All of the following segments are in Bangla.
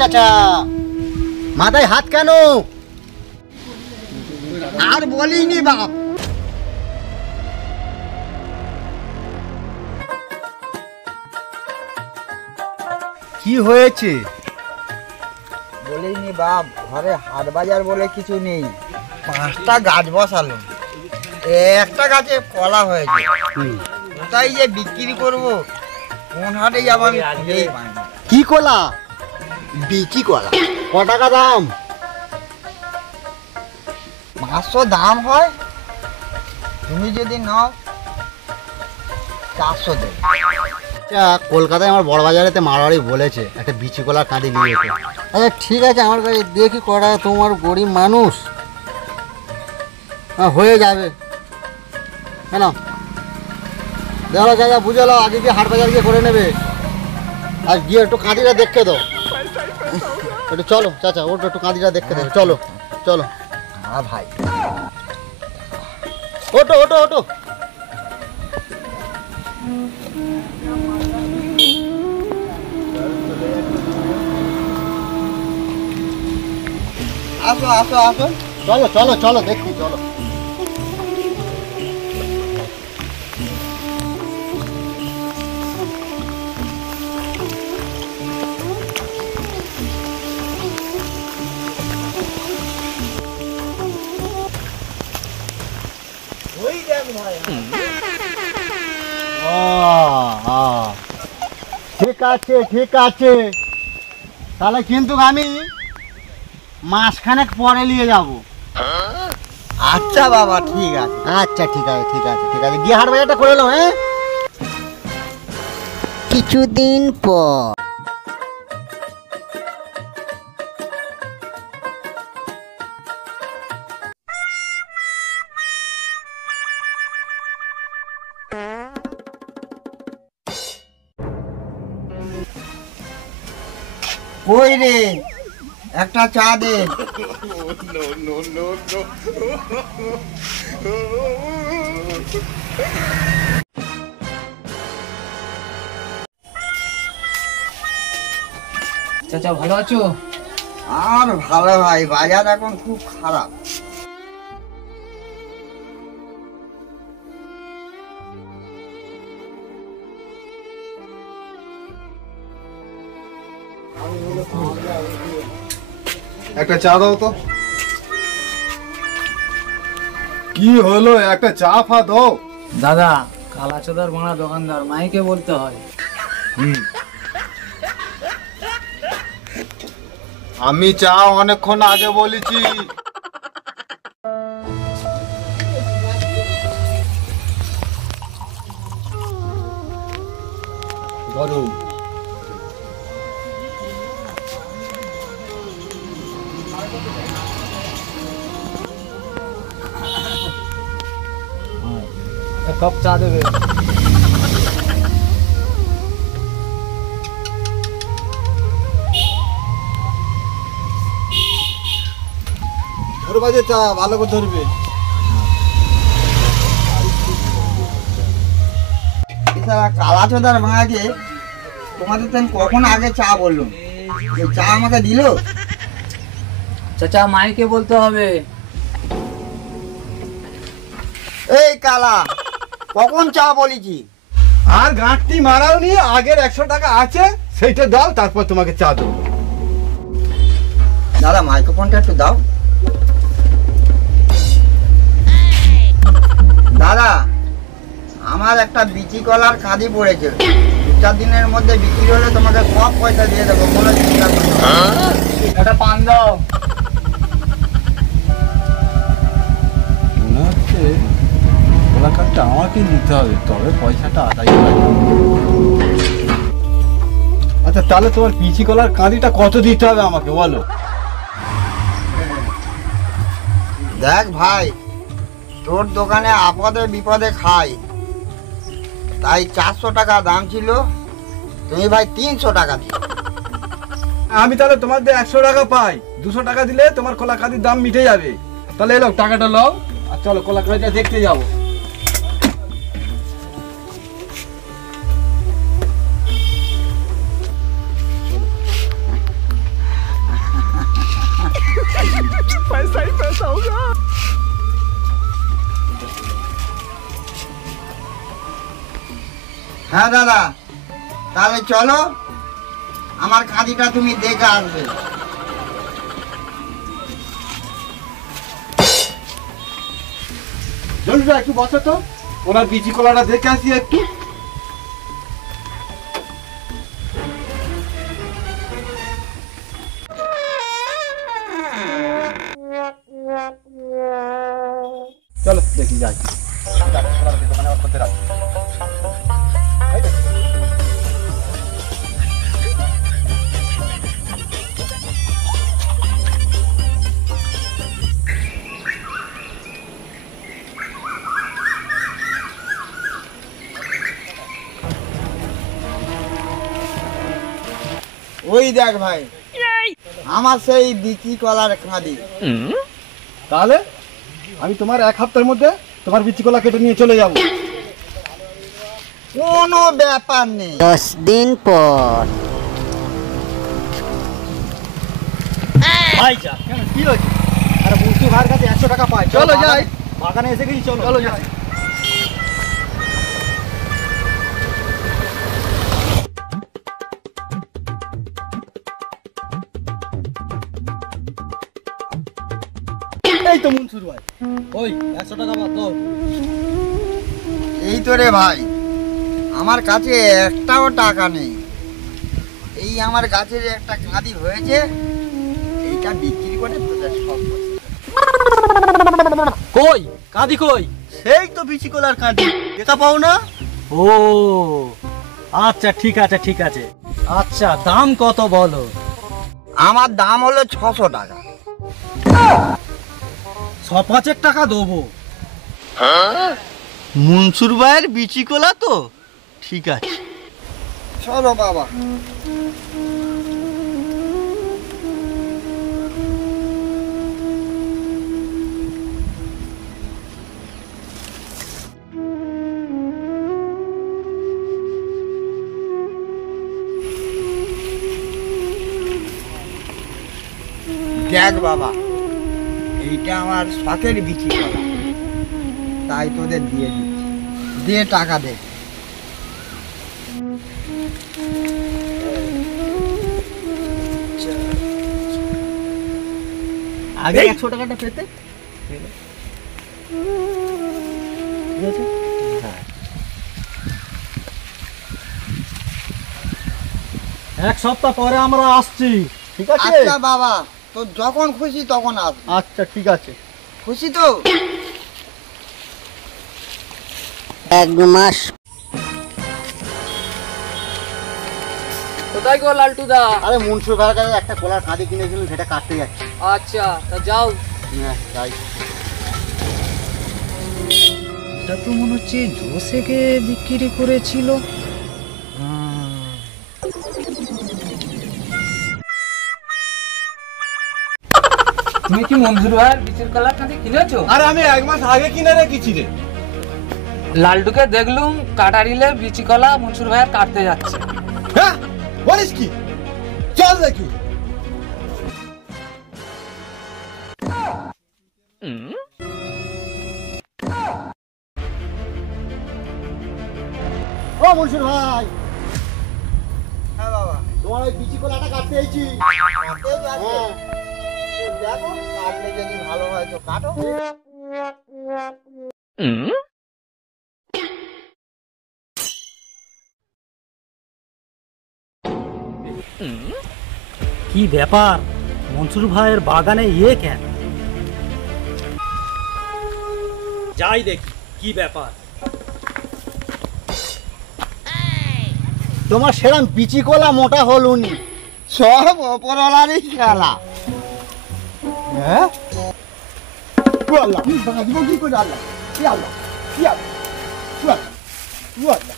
চাচা, মাথায় হাত কেন? আর বলিনি বাপ। কি হয়েছে? বলিনি বাপ, ঘরে হাট বাজার বলে কিছু নেই। 5টা গাছ বসালো, একটা গাছে কলা হয়েছে। কোথায় যে বিক্রি করব, কোন হাটে যাবো আমি খুঁজেই পাই না। কি কলা? বিচি কলা। ক টাকা দাম? 500 দাম হয়, তুমি যদি নাও 400 দেবে। কলকাতায় আমার বড় বাজারেতে মারোয়ারি বলেছে একটা বিচি কলার কাঁদি নিয়ে যেতে। আচ্ছা ঠিক আছে, আমার কাছে দেখি ক টাকা, তোমার গরিব মানুষ, হয়ে যাবে। কেন দেখো চাচা, বুঝলো আগে গিয়ে হাট বাজার গিয়ে করে নেবে, আর গিয়ে একটু কাঁদিটা দেখে দাও। একটু চলো চাচা, ওটা একটু কাঁদিটা দেখে দেবে। চলো চলো। হ্যাঁ ভাই, ওটো ওটো ওটো। আসো আসো আসো। চলো চলো চলো দেখি, চলো। ঠিক আছে ঠিক আছে, তাহলে কিন্তু আমি মাসখানেক পরে নিয়ে যাব। আচ্ছা বাবা, ঠিক আছে। আচ্ছা ঠিক আছে ঠিক আছে ঠিক আছে, গিয়ে হাট বাজারটা করে নাও। হ্যাঁ, কিছুদিন পর। কই রে, একটা চা দে। চাচা ভালো আছো? আর ভালো ভাই, বাজার এখন খুব খারাপ। একটা চা দাও তো। কি হলো, একটা চা ফা দাও। দাদা, কালাচোদার ভাঙা দোকানদার, মাইকে বলতে হয়। আমি চা অনেকক্ষণ আগে বলেছি। গরম। এক কাপ চা দেবে। ওর বাজে চা ভালো করে ধরবে। কালাচোদার ভাঙাকে তোমাদের তো আমি কখন আগে চা বললাম, এই চা আমাকে দিল। চাচা মাইকে বলতে হবে। এই কালা, কখন চা বলেছি? আর গাঁটটি মারাও নি, আগের 100 টাকা আছে সেইটা দাও, তারপর তোমাকে চা দেবো। দাদা মাইক্রোফোনটা একটু দাও। দাদা, আমার একটা বিচি কলার কাঁদি পড়েছে, 2-4 দিনের মধ্যে বিক্রি হলে তোমাকে সব পয়সা দিয়ে দেবো, কোনো চিন্তা করো না। একটা পান দাও। মনে হচ্ছে কলাকারটা আমাকে নিতে হবে, তবে পয়সাটা আদায় হবে। আচ্ছা তাহলে তোমার পিচি কলার কাঁদিটা কত দিতে হবে আমাকে বলো। দেখ ভাই, তোর দোকানে আপদে বিপদে খাই, তাই 400 টাকা দাম ছিল, তুমি ভাই 300 টাকা দিও। আমি তাহলে তোমার দিয়ে 100 টাকা পাই, 200 টাকা দিলে তোমার কলা কাঁদির দাম মিটে যাবে। তাহলে এলো টাকাটা লও, আর চলো কলা কাঁদিটা দেখতে যাবো। হ্যাঁ দাদা, তাহলে চলো, আমার কাঁদিটা তুমি দেখে আসবে। জলদি একটু বসো তো, ওনার বিচি কলাটা দেখে আসি একটু। চলো দেখি যাই। ওই দেখ ভাই, আমার সেই বিচি কলার কাঁদি। তাহলে আমি তোমার 1 সপ্তাহের মধ্যে তোমার বিচি কলা কেটে নিয়ে চলে যাবো। কোনো ব্যাপার নেই। 10 দিন পর। ভাই যা কেন কি হয়েছে? আরে মুন্সি ভাইয়ের কাছে 100 টাকা পাই, চলো যাই। বাগানে এসে গেছি, চলো চলো যাই। এই তো মুন্সুর ভাই, ওই 100 টাকা দাও। এই তো রে ভাই, আমার কাছে একটাও টাকা নেই। এই আমার গাছের একটা কাঁদি হয়েছে, এইটা বিক্রি করে তোদের সব করতে। কই কাঁদি কই? সেই তো বিচি কলার কাঁদি, দেখা পাও না? ও আচ্ছা ঠিক আছে ঠিক আছে। আচ্ছা দাম কত বলো? আমার দাম হলো 600 টাকা। 5-5 টাকা দেবো। মনসুর ভাইয়ের বিচি কলা তো, ঠিক আছে চলো বাবা। দেখ বাবা, এইটা আমার শখের বিচি কলা, তাই তোদের দিয়ে দিচ্ছি, দিয়ে টাকা দে। আগে 100 টাকাটা পেতে। এক সপ্তাহ পরে আমরা আসছি, ঠিক আছে? আচ্ছা বাবা, তো যখন খুশি তখন আস। আচ্ছা ঠিক আছে। খুশি তো? 1 মাস। কোথায় গো লালটু দা? আরে মুন্সুর ভাইয়ের কাছে একটা কলার কাঁদি কিনেছিলাম, সেটা কাটতে যাচ্ছি। আচ্ছা তা যাও। হ্যাঁ যাই। এটা তো মনে হচ্ছে জোসেকে বিক্রি করেছিল। তুমি কি মঞ্জুর ভাইয়ের বিচের কলার কাঁদি কিনেছো? আরে আমি 1 মাস আগে কিনে রেখেছি রে। লালটুকে দেখলুম কাটারিলে বিচি কলা মনসুর ভাইয়ের কাটতে যাচ্ছে। হ্যাঁ বলিস কি? চল দেখি। ও মুন্সুর ভাই, হ্যাঁ বাবা। তোমার ওই বিচি কলাটা কাটতে এসেছি। কাটতেও যাচ্ছে? হ্যাঁ। দেখো, কাটলে যদি ভালো হয় তো কাটো। কি ব্যাপার, মনসুর ভাইয়ের বাগানে কেন? যাই দেখি কি ব্যাপার। তোমার সেরাম বিচি কলা মোটা হলুনি। সব অপরওয়ালারই খেলা। হ্যাঁ আল্লাহ, বাঁচবো কি করে? আল্লাহ, কি আল্লাহ, কি আল্লাহ, কি আল্লাহ, কি আল্লাহ।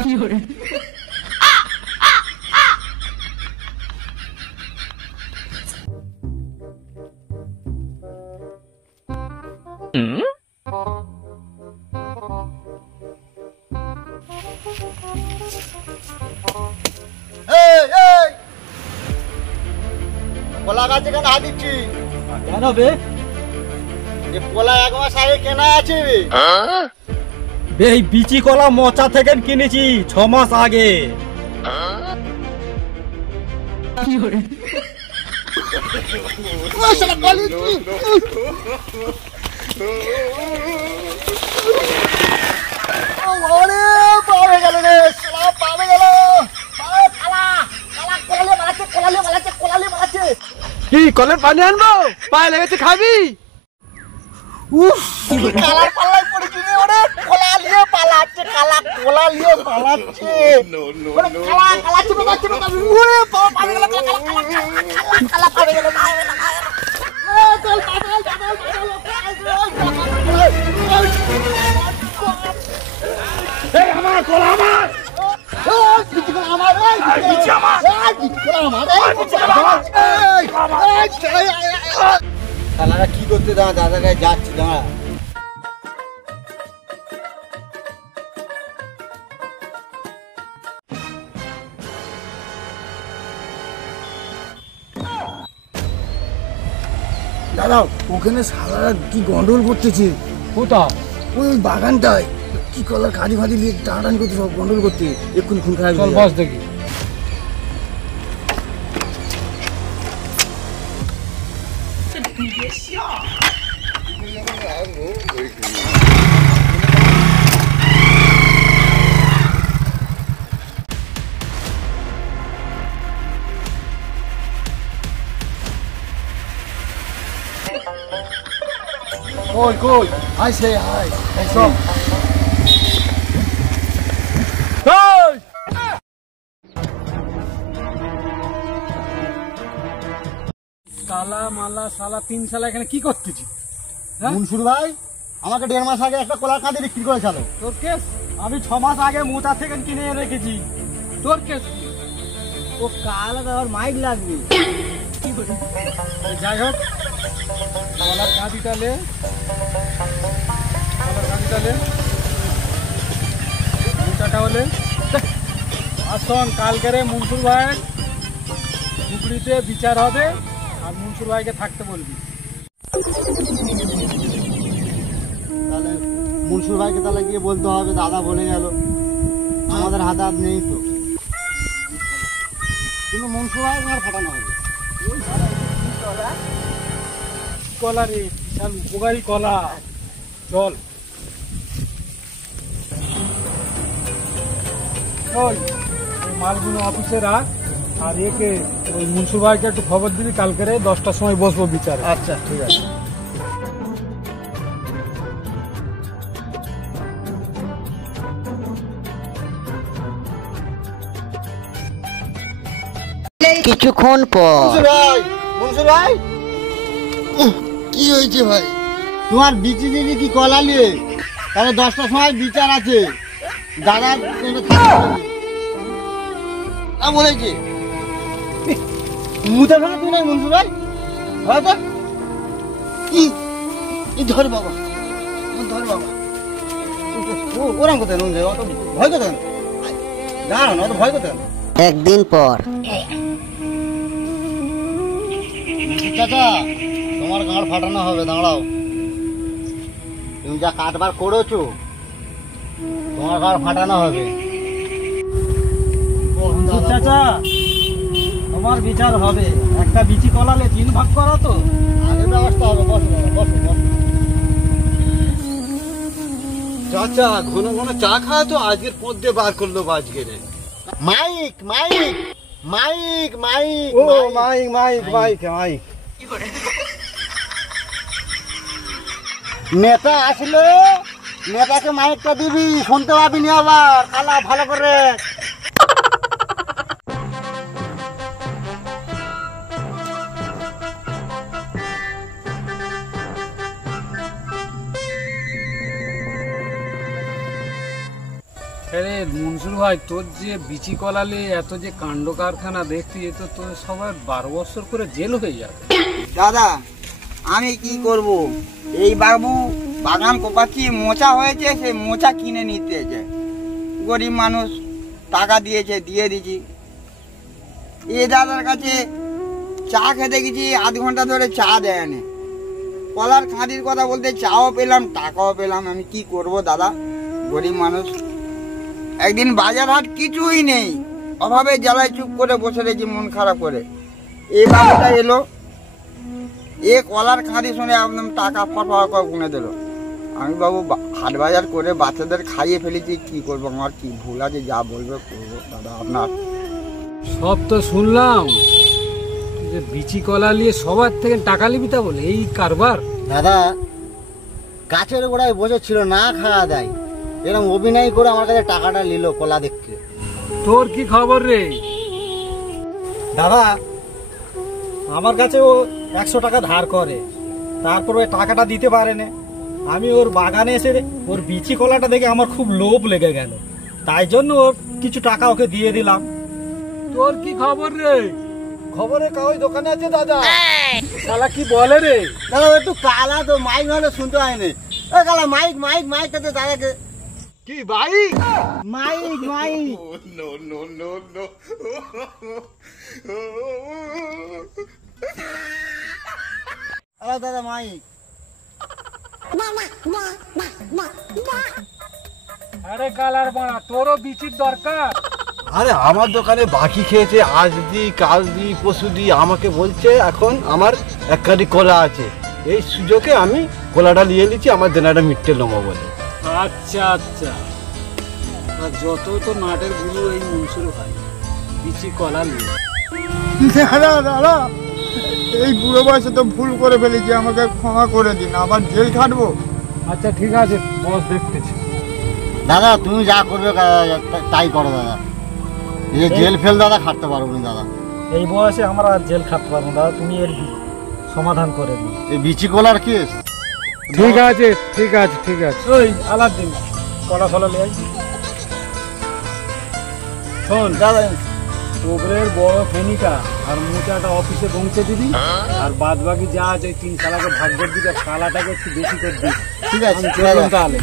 এই এই কলা গাছে কেন হাত দিচ্ছি? কেন বে? যে কলা 1 মাস আগে কেনা আছে বে। এই বিচি কলা মোচা থেকে কিনেছি 6 মাস আগে। ও শালা কলি ওরে পাবে গেল রে শালা পাবে গেল কালা কালা কোলালে মারাচ্ছে কি কলের পানি আনবো? পায়ে লেগেছে, খাবি? উফ কালার পাল্লাই পড়েছি রে ওরে কোলা নিয়ে পালাচ্ছে ওরে কালা চিপে যাচ্ছে ওরে পাবে গেল কালা পাবে গেল চল এই আমার কলা আমার। শালারা কি করতে দাদা গায়ে যাচ্ছে দাঁড়া। দাদা ওখানে সারারা কি গন্ডগোল করতেছে। কোথায়? ওই বাগানটায় কি কলার কাঁদি ফাঁদি দিয়ে টানাটানি করতে, সব গন্ডগোল করতে, এক্ষুনি খুন খারাপ। চল বস দেখি। কই কই হাই সে হাই সব কালা মালা শালা 3 শালা এখানে কি করতেছি? মুনসুর ভাই আমাকে 1.5 মাস আগে একটা কলার কাঁদি বিক্রি করেছিল। তোর কেস? আমি 6 মাস আগে মোচা থেকে কিনে রেখেছি। তোর কেস? ও কালা দাবার মাইক লাগবে। যাই হোক, কলার কাঁদিটা লে, মোচাটা হলে আসন কালকেরে মনসুর ভাইয়ের টুকরিতে বিচার হবে আর মনসুর ভাইকে থাকতে বলবি। তাহলে মুনসুর ভাইকে তাহলে গিয়ে বলতে হবে দাদা বলে গেল, আমাদের হাতে হাত নেই তো, কিন্তু মুনসুর ভাই আর ফাটানো হবে। কলা রে, বিশাল উপকারী কলা। চল ওই মালগুলো অফিসে রাখ, আর একে ওই মনসুর ভাইকে একটু খবর দিবি, কালকে 10টার সময় বসবো বিচারে। আচ্ছা ঠিক আছে। কিছুক্ষণ পর মুনসুর ভাই কি হয়েছে ভাই? তোমার বিচি দিদি কি কলা নিয়ে, তাহলে 10টার সময় বিচার আছে, দাদা বলেছে মুতে ফেলে তুই নাই মুনসুর ভাই। হয়তো কি ধর বাবা, ধর বাবা। ওরম কোথায় নুন যায়, অত ভয় কোথায় দাঁড়ান, অত ভয় কোথায়। একদিন পর চাচা তোমার গাঁড় ফাটানো হবে, দাঁড়াও। তুমি যা কাটবার করেছো তোমার গাঁড় ফাটানো হবে। চাচা তোমার বিচার হবে, একটা বিচি কলালে 3 ভাগ করা তো। আগে ব্যবস্থা হবে, বসো বসো বসো। চাচা ঘন ঘন চা খাওয়া তো, আজকের পদ্মে বার করলো আজকে। মাইক মাইক মাইক মাইক ও মাইক মাইক মাইক মাইক। নেতা আসলে নেতাকে মাইকটা দিবি, শুনতে পাবি নি আবার, কালা ভালো করে। আরে মনসুর ভাই, তোর যে বিচি কলালে এত যে কাণ্ড কারখানা দেখতে, এ তো তোর সবার 12 বছর করে জেল হয়ে যাবে। দাদা আমি কি করব, এই বাবু বাগান কোপাচ্ছি, মোচা হয়েছে, সেই মোচা কিনে নিতে চায়। গরিব মানুষ, টাকা দিয়েছে, দিয়ে দিছি। এই দাদার কাছে চা খেতে গেছি, আধ ঘন্টা ধরে চা দেয় না। কলার খাঁদির কথা বলতে চাও পেলাম, টাকাও পেলাম। আমি কি করব দাদা, গরিব মানুষ। একদিন বাজার হাট কিছুই নেই, অভাবে জ্বালায় চুপ করে বসে রয়েছি মন খারাপ করে। এই বাবুটা এলো, এ কলার খাঁদি শুনে একদম টাকা ফটফট করে গুনে দিল। আমি বাবু হাট বাজার করে বাচ্চাদের খাইয়ে ফেলেছি, কি করবো, আমার কি ভুল আছে, যা বলবে করবো দাদা। আপনার সব তো শুনলাম, যে বিচি কলা নিয়ে সবার থেকে টাকা নিবি, তা বলে এই কারবার। দাদা গাছের গোড়ায় বসেছিল, না খাওয়া দেয়, এরকম অভিনয় করে আমার কাছে টাকাটা নিল কলা দেখতে। তোর কি খবর রে? দাদা আমার কাছে ও 100 টাকা ধার করে, তারপর ওই টাকাটা দিতে পারে না। আমি ওর বাগানে এসে ওর বিচি কলাটা দেখে আমার খুব লোভ লেগে গেল, তাই জন্য ওর কিছু টাকা ওকে দিয়ে দিলাম। তোর কি খবর রে? খবরে কাগজ দোকানে আছে দাদা। শালা কি বলে রে? দাদা একটু কালা তো, মাইক নাহলে শুনতে হয়নি। কালা মাইক মাইক মাইক কাছে দাদাকে কি বাইক, মাইক মাইক দাদা মাইক। আরে কালার বাড়া, তোরও বিচির দরকার? আরে আমার দোকানে বাকি খেয়েছে, আজ দি কাল দি পরশু দি, আমাকে বলছে এখন আমার 1 কাঠি কলা আছে, এই সুযোগে আমি কলাটা নিয়ে নিচ্ছি, আমার দেনাটা মিটতে নেবো বলে। আচ্ছা আচ্ছা, আর যত তো নাটের গুলো এই মনসুর ভাই বিচি কলা নিয়ে। দাদা দাদা এই বুড়ো বয়সে তো ভুল করে ফেলেছি, আমাকে ক্ষমা করে দিন, আবার জেল খাটবো। আচ্ছা ঠিক আছে, বস দেখতেছি। দাদা তুমি যা করবে তাই করো দাদা, এই যে জেল ফেল দাদা খাটতে পারবো না দাদা। এই বয়সে আমরা আর জেল খাটতে পারবো না দাদা, তুমি এর সমাধান করে দিন। এই বিচি কলার কেস। ঠিক আছে ঠিক আছে ঠিক আছে। ওই আলাদিন কলা ফলা নিয়ে আয়। শোন দাদা, ওগরের বড় ফেনিটা আর মোচাটা অফিসে পৌঁছে দিবি, আর বাদ বাকি যা আছে 3 শালাকে ভাগ করে দিবি, কালাটাকে একটু বেশি করে দিবি। ঠিক আছে আমি চললাম তাহলে।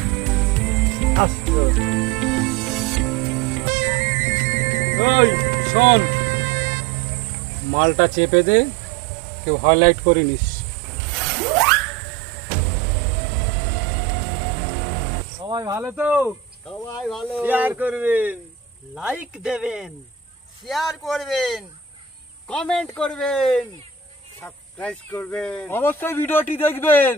ওই শোন, মালটা চেপে দে, কেউ হাইলাইট করে নিস। সবাই ভালো তো? সবাই ভালো। শেয়ার করবেন, লাইক দেবেন, শেয়ার করবেন, কমেন্ট করবেন, সাবস্ক্রাইব করবেন, অবশ্যই ভিডিওটি দেখবেন।